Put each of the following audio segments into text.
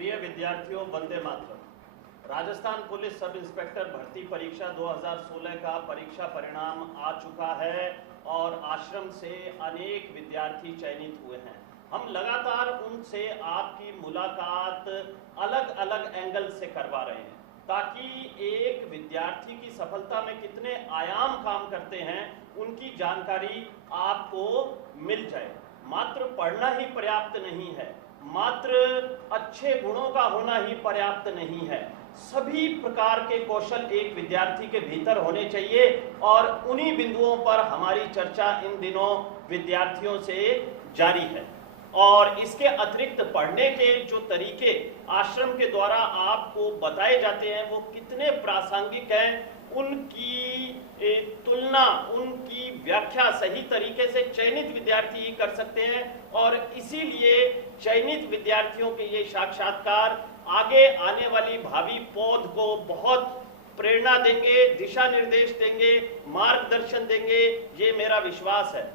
प्रिय विद्यार्थियों, Vande Mataram. Rajasthan police sub inspector भर्ती परीक्षा 2016 का परीक्षा परिणाम आ चुका है और आश्रम से अनेक विद्यार्थी चयनित हुए हैं। हम लगातार उनसे आपकी मुलाकात अलग अलग एंगल से करवा रहे हैं ताकि एक विद्यार्थी की सफलता में कितने आयाम काम करते हैं उनकी जानकारी आपको मिल जाए। मात्र पढ़ना ही पर्याप्त नहीं है, मात्र अच्छे गुणों का होना ही पर्याप्त नहीं है, सभी प्रकार के कौशल एक विद्यार्थी के भीतर होने चाहिए और उन्हीं बिंदुओं पर हमारी चर्चा इन दिनों विद्यार्थियों से जारी है। और इसके अतिरिक्त पढ़ने के जो तरीके आश्रम के द्वारा आपको बताए जाते हैं वो कितने प्रासंगिक हैं, उनकी तुलना, उनकी व्याख्या सही तरीके से चयनित विद्यार्थी ही कर सकते हैं और इसीलिए चयनित विद्यार्थियों के ये साक्षात्कार आगे आने वाली भावी पौध को बहुत प्रेरणा देंगे, दिशा निर्देश देंगे, मार्गदर्शन देंगे, ये मेरा विश्वास है।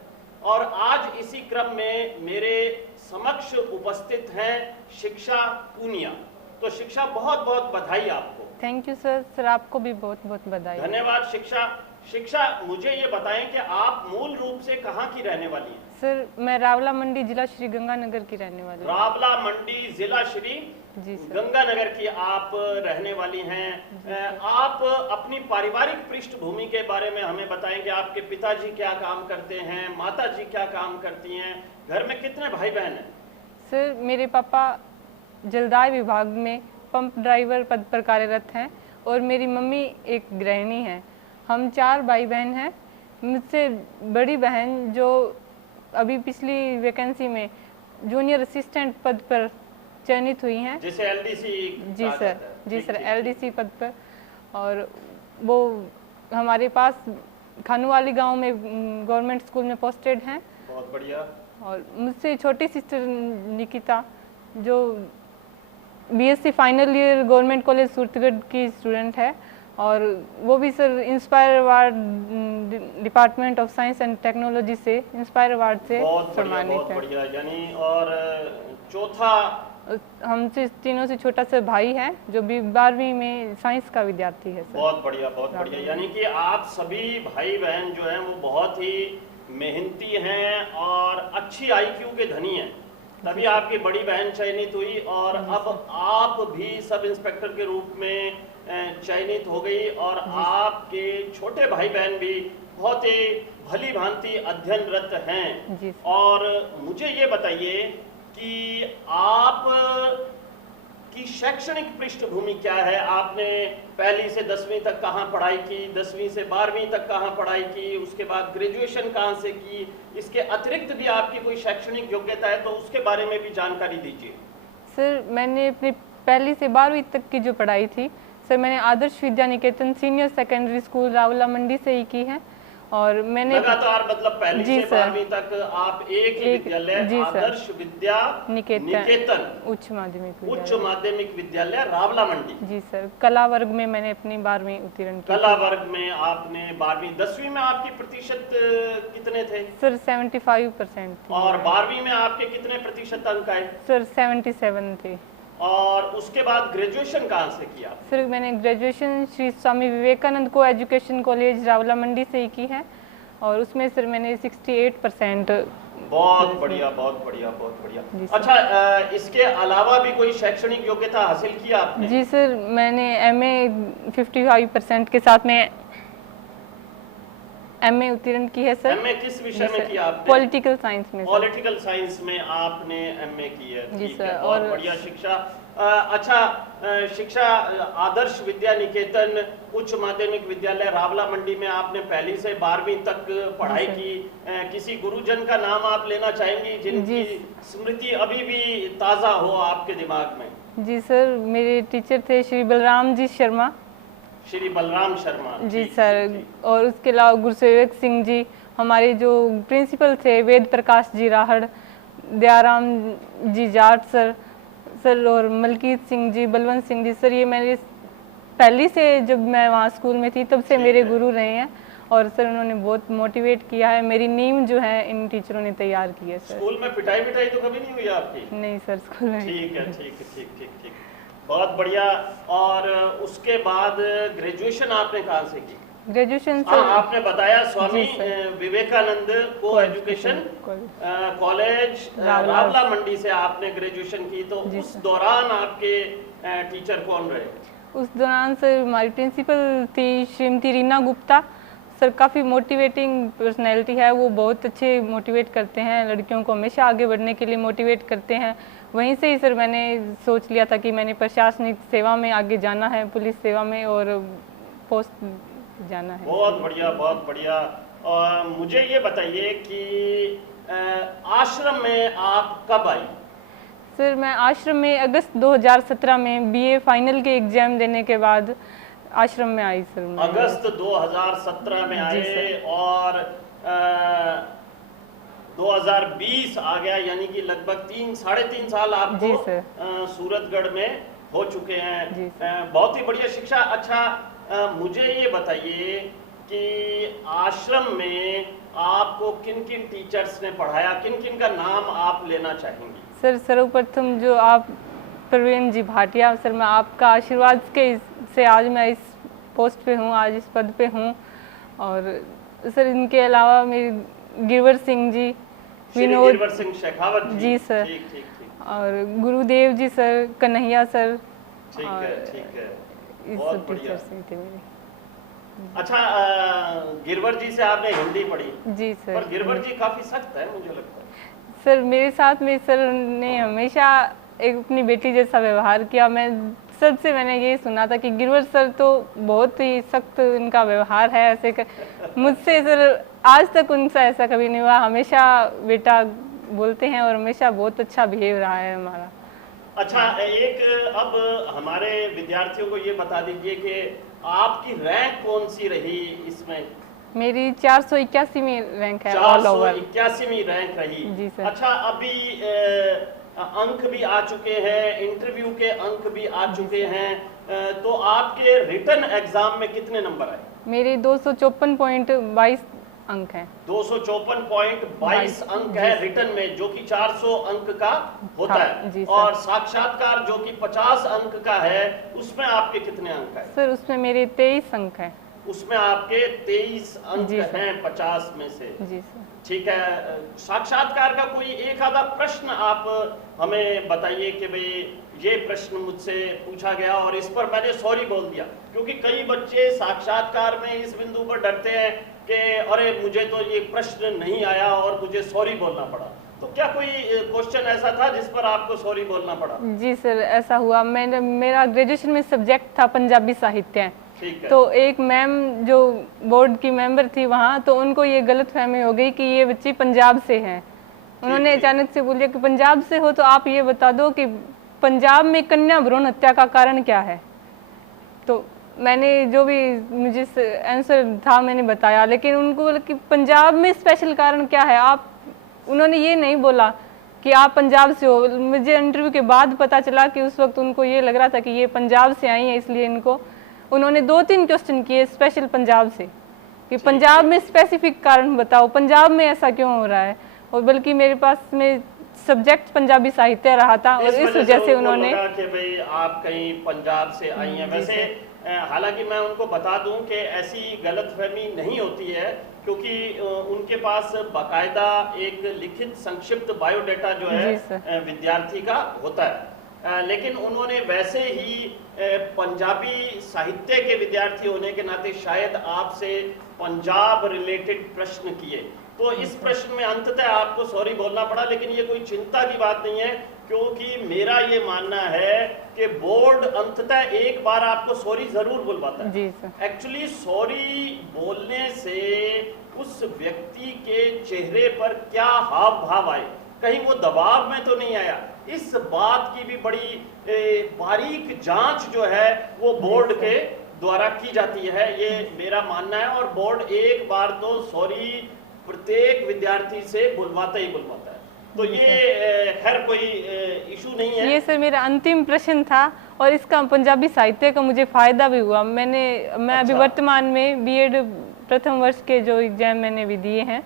और आज इसी क्रम में मेरे समक्ष उपस्थित हैं शिक्षा पूनिया। तो शिक्षा, बहुत बहुत बधाई आपको। Thank you sir. सर आपको भी बहुत बहुत बधाई। धन्यवाद शिक्षा, मुझे ये बताएं कि आप मूल रूप से कहाँ की रहने वाली हैं? सर मैं रावला मंडी जिला श्री गंगानगर की रहने वाली हूँ। रावला मंडी जिला श्री जी सर। गंगानगर की आप रहने वाली हैं। आप अपनी पारिवारिक पृष्ठभूमि के बारे में हमें बताएं कि आपके पिताजी क्या काम करते हैं, माताजी क्या काम करती हैं, घर में कितने भाई बहन हैं? सर मेरे पापा जलदाय विभाग में पंप ड्राइवर पद पर कार्यरत हैं और मेरी मम्मी एक गृहिणी है। हम 4 भाई बहन हैं। मुझसे बड़ी बहन जो अभी पिछली वैकेंसी में जूनियर असिस्टेंट पद पर चयनित हुई हैं, जिसे एलडीसी जी सर, जी सर, एलडीसी पद पर, और वो हमारे पास खानूवाली गांव में गवर्नमेंट स्कूल में पोस्टेड हैं। बहुत बढ़िया। और मुझसे छोटी सिस्टर निकिता जो BSc final year government college Suratgarh की स्टूडेंट है और वो भी sir inspire award department of science and technology से इंस्पायर अवार्ड से सम्मानित है। बहुत बढ़िया। यानी और चौथा, हमसे तीनों से छोटा सा भाई है जो भी 12वीं में साइंस का विद्यार्थी है सर। बहुत बढ़िया, बहुत बढ़िया। यानी कि आप सभी भाई बहन जो हैं वो बहुत ही मेहनती हैं और अच्छी आईक्यू के धनी हैं, तभी आपकी बड़ी बहन चयनित हुई और अब आप भी सब इंस्पेक्टर के रूप में चयनित हो गई और आपके छोटे भाई बहन भी बहुत ही भली भांति अध्ययनरत हैं। और मुझे ये बताइए कि आप की शैक्षणिक पृष्ठभूमि क्या है? आपने पहली से 10वीं तक कहाँ पढ़ाई की, 10वीं से 12वीं तक कहाँ पढ़ाई की, उसके बाद ग्रेजुएशन कहाँ से की? इसके अतिरिक्त भी आपकी कोई शैक्षणिक योग्यता है तो उसके बारे में भी जानकारी दीजिए। सर मैंने अपनी पहली से 12वीं तक की जो पढ़ाई थी सर मैंने Adarsh Vidya Niketan senior secondary school Rawla मंडी से ही की है। और मैंने लगातार मतलब पहली से 12वीं तक आप एक ही विद्यालय आदर्श विद्या निकेतन उच्च माध्यमिक विद्यालय रावला मंडी, जी सर, कला वर्ग में मैंने अपनी 12वीं उत्तीर्ण की। कला वर्ग में आपने 12वीं। 10वीं में आपकी प्रतिशत कितने थे? सर 75% और 12वीं में आपके कितने प्रतिशत अंक आए? सर 77 थे। और उसके बाद ग्रेजुएशन कहाँ से किया? सर मैंने ग्रेजुएशन श्री स्वामी विवेकानंद को एजुकेशन कॉलेज रावला मंडी से ही की है और उसमें सर मैंने 68%। बहुत बढ़िया, बहुत बढ़िया, बहुत बढ़िया। अच्छा, इसके अलावा भी कोई शैक्षणिक योग्यता हासिल की आपने? जी सर, मैंने एमए 55% के साथ में एमए उत्तीर्ण की है सर। एमए किस विषय में किया आपने? पॉलिटिकल साइंस में। पॉलिटिकल साइंस में आपने एमए की है, जी ठीक सर। है, बहुत बढ़िया। शिक्षा, अच्छा, शिक्षा आदर्श विद्या निकेतन उच्च माध्यमिक विद्यालय रावला मंडी में आपने पहली से 12वीं तक पढ़ाई की। किसी गुरुजन का नाम आप लेना चाहेंगी जिनकी स्मृति अभी भी ताजा हो आपके दिमाग में? जी सर, मेरे टीचर थे श्री बलराम जी शर्मा। श्री बलराम शर्मा, जी सर। और उसके अलावा गुरुसेवक सिंह जी, हमारे जो प्रिंसिपल थे वेद प्रकाश जी राहड़, दयाराम जी जाट सर, और मलकीत सिंह जी, बलवंत सिंह जी सर, ये मेरे पहली से जब मैं वहाँ स्कूल में थी तब से मेरे गुरु रहे हैं। और सर उन्होंने बहुत मोटिवेट किया है। मेरी नींव जो है इन टीचरों ने तैयार की है सर। स्कूल में पिटाई तो कभी नहीं हुई आपकी? नहीं सर, स्कूल में। ठीक है, ठीक, बहुत बढ़िया। और उसके बाद ग्रेजुएशन आपने कहाँ से की? ग्रेजुएशन हाँ, सर आपने बताया स्वामी विवेकानंद को एजुकेशन कॉलेज रावला मंडी से आपने ग्रेजुएशन की। तो उस दौरान आपके टीचर कौन रहे? उस दौरान सर हमारी प्रिंसिपल थी श्रीमती रीना गुप्ता। सर काफ़ी मोटिवेटिंग पर्सनैलिटी है, वो बहुत अच्छे मोटिवेट करते हैं, लड़कियों को हमेशा आगे बढ़ने के लिए मोटिवेट करते हैं। वहीं से ही सर मैंने सोच लिया था कि मैंने प्रशासनिक सेवा में आगे जाना है, पुलिस सेवा में और पोस्ट जाना है। बहुत बढ़िया, बहुत बढ़िया। और मुझे ये बताइए कि आश्रम में आप कब आई? सर मैं आश्रम में अगस्त 2017 में बीए फाइनल के एग्जाम देने के बाद आश्रम में आई सर। अगस्त 2017 में आए और 2020 आ गया, यानी कि लगभग 3-3.5 साल आपको सूरतगढ़ में हो चुके हैं। बहुत ही बढ़िया शिक्षा। अच्छा, मुझे ये बताइए कि आश्रम में आपको किन किन टीचर्स ने पढ़ाया, किन किन का नाम आप लेना चाहेंगी? सर सर्वप्रथम जो आप प्रवीण जी भाटिया, सर मैं आपका आशीर्वाद के से आज मैं इस पोस्ट पे हूँ, आज इस पद पे हूँ। और सर इनके अलावा मेरे गिरवर सिंह जी, विनोद गिरवर सिंह शेखावत जी सर, ठीक। और गुरुदेव जी सर, कन्हैया सर, ठीक है, इस बहुत सब टीचर से थे मेरे। अच्छा, गिरवर जी से आपने हिंदी पढ़ी? जी सर। पर गिरवर जी काफी सख्त है मुझे लगता है। सर मेरे साथ में सर ने हमेशा एक अपनी बेटी जैसा व्यवहार किया। सबसे मैंने ये सुना था कि गिरवर सर तो बहुत ही सख्त इनका व्यवहार है, ऐसे मुझसे सर आज तक उनसे ऐसा कभी नहीं हुआ, हमेशा बेटा बोलते हैं और हमेशा बहुत अच्छा बिहेव रहा है हमारा। अच्छा, एक अब हमारे विद्यार्थियों को ये बता दीजिए कि आपकी रैंक कौन सी रही इसमें? मेरी 481वीं रैंक है। 481वीं रैंक रही। जी सर। अच्छा, अभी अंक भी आ चुके हैं, इंटरव्यू के अंक भी आ चुके हैं, तो आपके रिटन एग्जाम में कितने नंबर आए? मेरे 254.22 अंक हैं। 254.22 अंक है रिटन में, जो कि 400 अंक का होता है। और साक्षात्कार जो कि 50 अंक का है, उसमें आपके कितने अंक है? सर उसमें मेरे 23 अंक हैं। उसमें आपके 23 अंक हैं 50 में से। जी सर। ठीक है। साक्षात्कार का कोई एक आधा प्रश्न आप हमें बताइए कि भाई ये प्रश्न मुझसे पूछा गया और इस पर मैंने सॉरी बोल दिया, क्योंकि कई बच्चे साक्षात्कार में इस बिंदु पर डरते हैं कि अरे मुझे तो ये प्रश्न नहीं आया और मुझे सॉरी बोलना पड़ा। तो क्या कोई क्वेश्चन ऐसा था जिस पर आपको सॉरी बोलना पड़ा? जी सर, ऐसा हुआ। मेरा ग्रेजुएशन में सब्जेक्ट था पंजाबी साहित्य। तो एक मैम जो बोर्ड की मेंबर थी वहाँ, तो उनको ये गलतफहमी हो गई कि ये बच्ची पंजाब से हैं। उन्होंने अचानक से बोलिया कि पंजाब से हो तो आप ये बता दो कि पंजाब में कन्या भ्रूण हत्या का कारण क्या है। तो मैंने जो भी मुझे आंसर था मैंने बताया, लेकिन उनको बोला कि पंजाब में स्पेशल कारण क्या है। आप उन्होंने ये नहीं बोला कि आप पंजाब से हो। मुझे इंटरव्यू के बाद पता चला कि उस वक्त उनको ये लग रहा था कि ये पंजाब से आई है, इसलिए इनको उन्होंने 2-3 क्वेश्चन किए स्पेशल पंजाब से कि पंजाब में स्पेसिफिक कारण बताओ, पंजाब में ऐसा क्यों हो रहा है। और बल्कि मेरे पास में सब्जेक्ट पंजाबी साहित्य रहा था और इस वजह से उन्होंने कि भाई आप कहीं पंजाब से आई हैं। वैसे हालांकि मैं उनको बता दूं कि ऐसी गलतफहमी नहीं होती है, क्योंकि उनके पास बाकायदा एक लिखित संक्षिप्त बायोडाटा जो है विद्यार्थी का होता है। लेकिन उन्होंने वैसे ही पंजाबी साहित्य के विद्यार्थी होने के नाते शायद आपसे पंजाब रिलेटेड प्रश्न किए, तो इस प्रश्न में अंततः आपको सॉरी बोलना पड़ा। लेकिन ये कोई चिंता की बात नहीं है, क्योंकि मेरा ये मानना है कि बोर्ड अंततः एक बार आपको सॉरी जरूर बुलवाता है। एक्चुअली सॉरी बोलने से उस व्यक्ति के चेहरे पर क्या हाव भाव आए, कहीं वो दबाव में तो नहीं आया, इस बात की भी बड़ी बारीक जांच जो है वो बोर्ड के द्वारा की जाती है, ये मेरा मानना है। और बोर्ड एक बार तो सॉरी प्रत्येक विद्यार्थी से बुलवाता ही बुलवाता है। तो ये खैर कोई इशू नहीं है। ये सर मेरा अंतिम प्रश्न था और इसका पंजाबी साहित्य का मुझे फायदा भी हुआ। मैं अभी वर्तमान में बीएड प्रथम वर्ष के जो एग्जाम मैंने भी दिए हैं,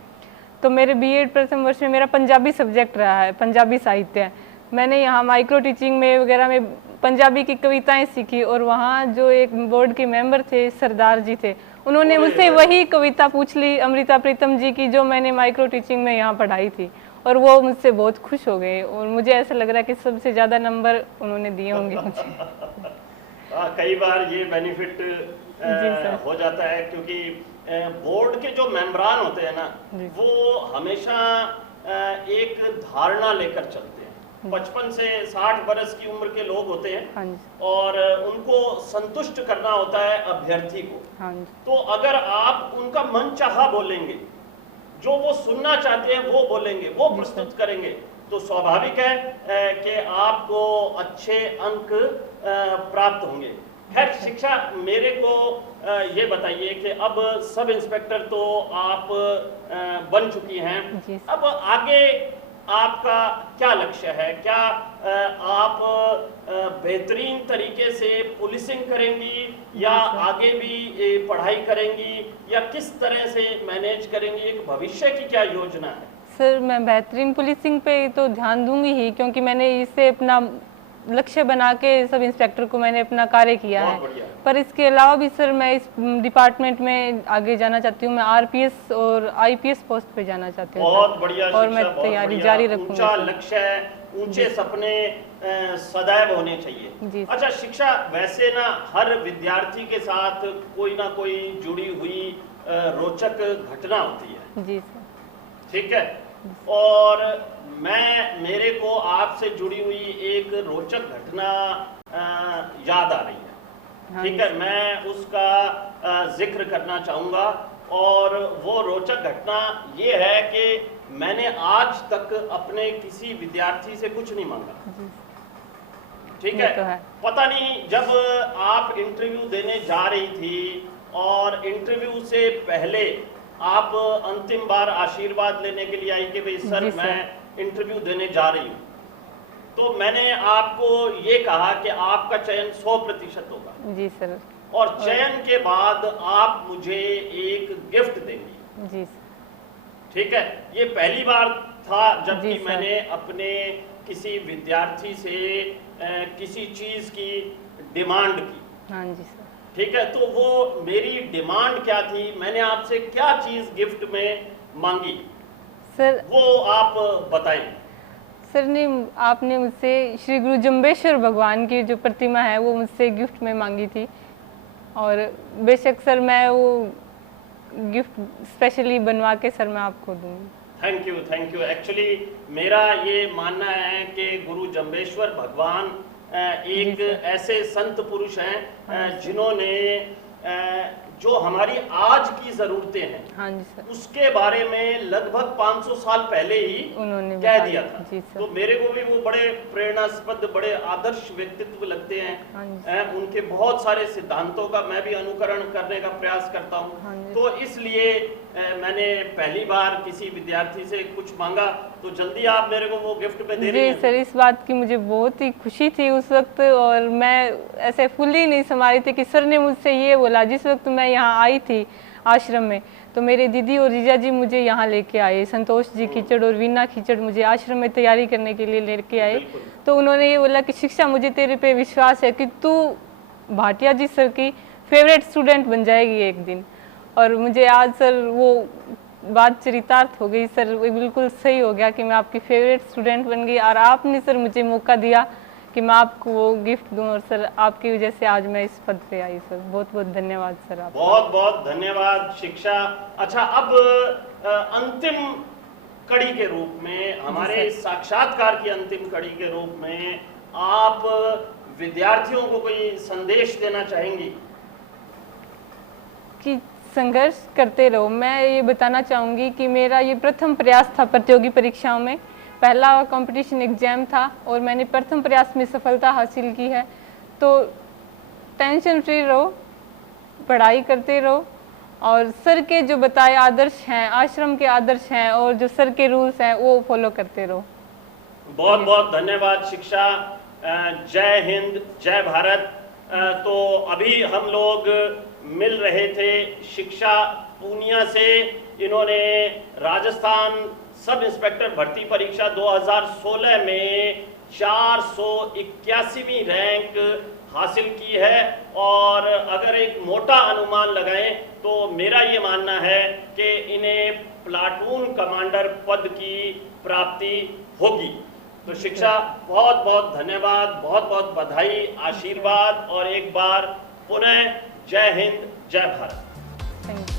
तो मेरे बीएड प्रथम वर्ष में मेरा पंजाबी सब्जेक्ट रहा है, पंजाबी साहित्य है। मैंने यहाँ माइक्रो टीचिंग में वगैरह में पंजाबी की कविताएं सीखी, और वहाँ जो एक बोर्ड के मेंबर थे, सरदार जी थे, उन्होंने मुझसे वही कविता पूछ ली अमृता प्रीतम जी की, जो मैंने माइक्रो टीचिंग में यहाँ पढ़ाई थी, और वो मुझसे बहुत खुश हो गए, और मुझे ऐसा लग रहा है कि सबसे ज़्यादा नंबर उन्होंने दिए होंगे मुझे। कई बार ये बेनिफिट हो जाता है, क्योंकि बोर्ड के जो मेंबरान होते हैं ना, वो हमेशा एक धारणा लेकर चलते हैं। 55 से 60 बरस की उम्र के लोग होते हैं, और उनको संतुष्ट करना होता है अभ्यर्थी को। तो अगर आप उनका मन चाहा बोलेंगे, जो वो सुनना चाहते हैं वो बोलेंगे, वो प्रस्तुत करेंगे, तो स्वाभाविक है कि आपको अच्छे अंक प्राप्त होंगे। खैर शिक्षा, मेरे को ये बताइए कि अब सब इंस्पेक्टर तो आप बन चुकी हैं, अब आगे आपका क्या लक्ष्य है? क्या आप बेहतरीन तरीके से पुलिसिंग करेंगी, या आगे भी पढ़ाई करेंगी, या किस तरह से मैनेज करेंगी? एक भविष्य की क्या योजना है? सर, मैं बेहतरीन पुलिसिंग पे तो ध्यान दूंगी ही, क्योंकि मैंने इसे अपना लक्ष्य बना के सब इंस्पेक्टर को मैंने अपना कार्य किया है। पर इसके अलावा भी सर मैं इस डिपार्टमेंट में आगे जाना चाहती हूँ। मैं आरपीएस और आईपीएस पोस्ट पे जाना चाहती हूँ। बहुत बढ़िया, और मैं तैयारी जारी रखूंगी। ऊंचा लक्ष्य है, ऊंचे सपने सदैव होने चाहिए। अच्छा शिक्षा, वैसे ना हर विद्यार्थी के साथ कोई ना कोई जुड़ी हुई रोचक घटना होती है। जी सर। ठीक है, और मेरे को आपसे जुड़ी हुई एक रोचक घटना याद आ रही है। ठीक है, मैं उसका जिक्र करना चाहूँगा, और वो रोचक घटना ये है कि मैंने आज तक अपने किसी विद्यार्थी से कुछ नहीं मांगा। ठीक है, पता नहीं जब आप इंटरव्यू देने जा रही थी, और इंटरव्यू से पहले आप अंतिम बार आशीर्वाद लेने के लिए आई कि भाई सर मैं इंटरव्यू देने जा रही हूँ, तो मैंने आपको ये कहा कि आपका चयन 100% होगा। जी सर। और चयन के बाद आप मुझे एक गिफ्ट देंगी। जी सर। ठीक है, ये पहली बार था जबकि मैंने अपने किसी विद्यार्थी से किसी चीज की डिमांड की। हाँ जी सर। ठीक है, तो वो मेरी डिमांड क्या थी, मैंने आपसे क्या चीज गिफ्ट में मांगी सर, वो आप बताएं। सर ने आपने मुझसे श्री गुरु जम्बेश्वर भगवान की जो प्रतिमा है वो मुझसे गिफ्ट में मांगी थी, और बेशक सर मैं वो गिफ्ट स्पेशली बनवा के सर मैं आपको दूंगी। Thank you, thank you. Actually मेरा ये मानना है कि गुरु जम्बेश्वर भगवान एक ऐसे संत पुरुष हैं जिन्होंने जो हमारी आज की जरूरतें हैं, हाँ जी सर, उसके बारे में लगभग 500 साल पहले ही उन्होंने कह दिया था। जी सर। तो मेरे को भी वो बड़े प्रेरणास्पद, बड़े आदर्श व्यक्तित्व लगते हैं। हाँ, उनके बहुत सारे सिद्धांतों का मैं भी अनुकरण करने का प्रयास करता हूँ। हाँ, तो इसलिए मैंने पहली बार किसी विद्यार्थी से कुछ मांगा, तो जल्दी आप मेरे को वो गिफ्ट पे दे रही हैं। जी सर, इस बात की मुझे बहुत ही खुशी थी उस वक्त, और मैं ऐसे फुल्ली नहीं संभाल रही थी कि सर ने मुझसे ये बोला। जिस वक्त मैं यहाँ आई थी आश्रम में, तो मेरे दीदी और जीजा जी मुझे यहाँ लेके आए, संतोष जी खीचड़ और वीना खीचड़ मुझे आश्रम में तैयारी करने के लिए लेके आए। तो उन्होंने ये बोला कि शिक्षा, मुझे तेरे पे विश्वास है कि तू भाटिया जी सर की फेवरेट स्टूडेंट बन जाएगी एक दिन। और मुझे आज सर वो बात चरितार्थ हो गई सर, बिल्कुल सही हो गया कि मैं आपकी फेवरेट स्टूडेंट बन गई, और आपने सर मुझे मौका दिया कि मैं आपको वो गिफ्ट दूं, और सर आपकी वजह से आज मैं इस पद पे आई। सर बहुत बहुत धन्यवाद सर आपका। बहुत बहुत धन्यवाद शिक्षा। अच्छा, अब अंतिम कड़ी के रूप में, हमारे साक्षात्कार की अंतिम कड़ी के रूप में आप विद्यार्थियों को कोई संदेश देना चाहेंगी? कि संघर्ष करते रहो। मैं ये बताना चाहूँगी कि मेरा ये प्रथम प्रयास था प्रतियोगी परीक्षाओं में, पहला कंपटीशन एग्जाम था, और मैंने प्रथम प्रयास में सफलता हासिल की है। तो टेंशन फ्री रहो, पढ़ाई करते रहो, और सर के जो बताए आदर्श हैं, आश्रम के आदर्श हैं, और जो सर के रूल्स हैं वो फॉलो करते रहो। बहुत बहुत धन्यवाद शिक्षा। जय हिंद, जय भारत। तो अभी हम लोग मिल रहे थे शिक्षा पूर्णिया से इन्होंने राजस्थान सब इंस्पेक्टर भर्ती परीक्षा 2016 में 481वीं रैंक हासिल की है। और अगर एक मोटा अनुमान लगाएं तो मेरा ये मानना है कि इन्हें प्लाटून कमांडर पद की प्राप्ति होगी। तो शिक्षा बहुत बहुत धन्यवाद, बहुत बहुत बधाई, आशीर्वाद और एक बार पुनः जय हिंद, जय भारत। Thank you.